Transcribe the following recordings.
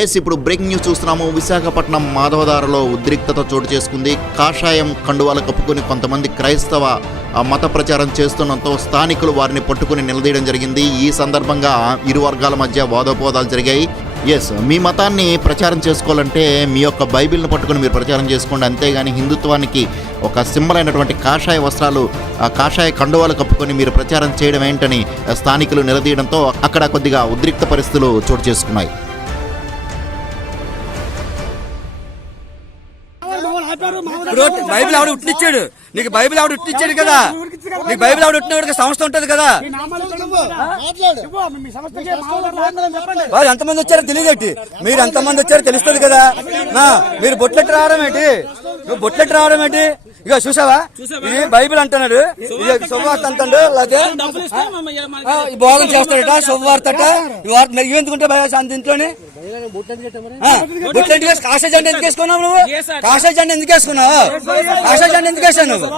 Yes ఇప్పుడు breaking news చూస్తున్నాము. విశాఖపట్నం మాధవదారలో ఉద్రిక్తత చోటు చేసుకుంది. కాషాయం కండువాలు కప్పుకొని కొంతమంది క్రైస్తవ ఆ, మత ప్రచారం చేస్తుండటంతో స్థానికులు వారిని పట్టుకుని నిలదీయడం జరిగింది. ఈ సందర్భంగా ఇరు వర్గాల మధ్య వాదోపవాదాలు జరిగాయి. ఎస్ మీ మతాన్ని ప్రచారం చేసుకోవాలంటే మీ యొక్క బైబిల్ని పట్టుకుని మీరు ప్రచారం చేసుకోండి. అంతేగాని హిందుత్వానికి ఒక సింబల్ అయినటువంటి కాషాయ వస్త్రాలు ఆ కాషాయ కండువాలు కప్పుకొని మీరు ప్రచారం చేయడం ఏంటని స్థానికులు నిలదీయడంతో అక్కడ కొద్దిగా ఉద్రిక్త పరిస్థితులు చోటు చేసుకున్నాయి. ఇప్పుడు బైబిల్ ఆవిడ ఉట్టిచ్చాడు నీకు బైబిల్ ఆవిడ ఉట్టిచ్చాడు కదా. నీకు బైబిల్ ఆవిడ ఉట్టినవాడికి సంస్థ ఉంటది కదా. వాళ్ళు ఎంతమంది వచ్చారో తెలియదేంటి? మీరు ఎంతమంది వచ్చారో తెలుస్తుంది కదా. నా మీరు బొట్లెట్ రావడం ఏంటి? నువ్వు బొట్లెట్ రావడం ఏంటి? ఇక చూసావా? ఇది బైబిల్ అంటున్నాడు. శుభవార్త అంటాడు. అలాగే భోగం చేస్తాడట శుభవార్తట ఈ వార్త మరి ఇవెందుకుంటే భయ దీంట్లోనే బుట్లెంట్ వేసి కాషా జెండా ఎందుకు వేసుకున్నావు నువ్వు? కాషా జెండా ఎందుకు వేసుకున్నావు? కాషా జెండా ఎందుకు వేసావు నువ్వు?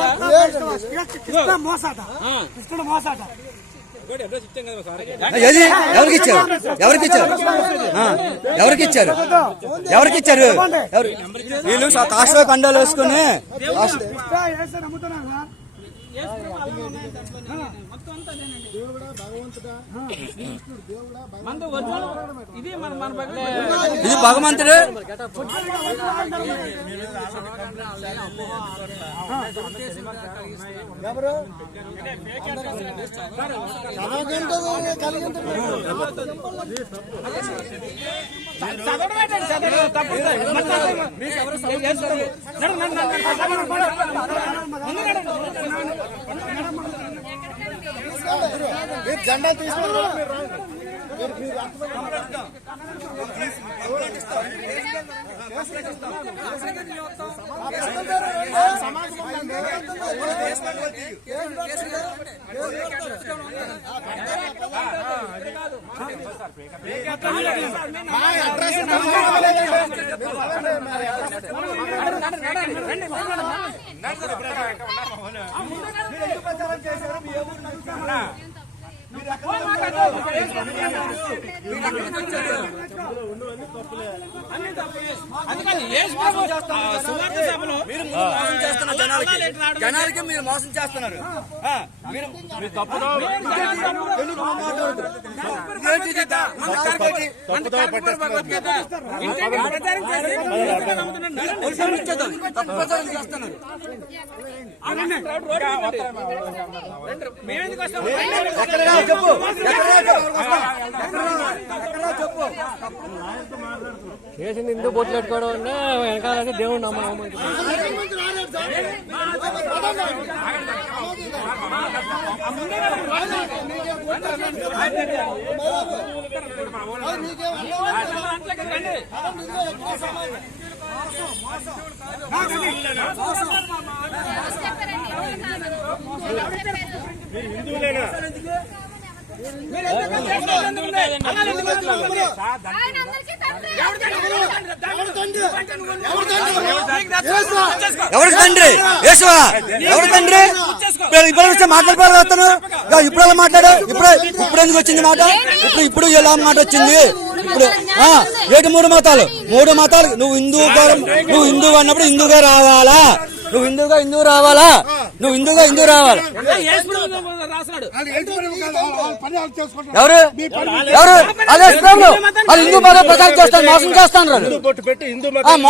ఏది? ఎవరికి ఇచ్చారు? ఎవరికి ఇచ్చారు? ఎవరికి ఇచ్చారు? ఎవరికి ఇచ్చారు? వీళ్ళు కాషాయ కండాలు వేసుకుని ఇది మన భగవంతుడు ఎవరు చదవడం తప్పు. మీరు జెండా సపోర్ట్ చేస్తారు? నడు, నడు, నడు, నడు, నడు. అందుకని సువార్త సభలో మీరు జనాలకి జనాలకి మీరు మోసం చేస్తున్నారు చెప్పు చెప్పు చేసింది ఇందుకు బొట్లు పెట్టుకోవడం అంటే వెనకాల దేవుడు నమ్మడం మీరు ఎందుకు చేస్తున్నారు? ఎందుకు ఎవరికి తండ్రి? యేసువా? ఎవరి తండ్రి? ఇప్పుడు ఇప్పుడు వస్తే మాట్లాడిపోవాలి వస్తాను ఇప్పుడు ఎలా మాట్లాడు? ఇప్పుడు ఇప్పుడు ఎందుకు వచ్చింది మాట? ఇప్పుడు ఇప్పుడు ఎలా మాట వచ్చింది? ఇప్పుడు ఆ ఏడు మూడు మతాలు? మూడు మతాలు. నువ్వు హిందూ నువ్వు హిందూ అన్నప్పుడు హిందూగా రావాలా? నువ్వు హిందూగా హిందూ రావాలా? నువ్వు హిందూగా హిందూ రావాలా? ఎవరు? ఎవరు? అదే వాళ్ళు హిందూ మతం ప్రచారం చేస్తాను మోసం చేస్తాను మోసం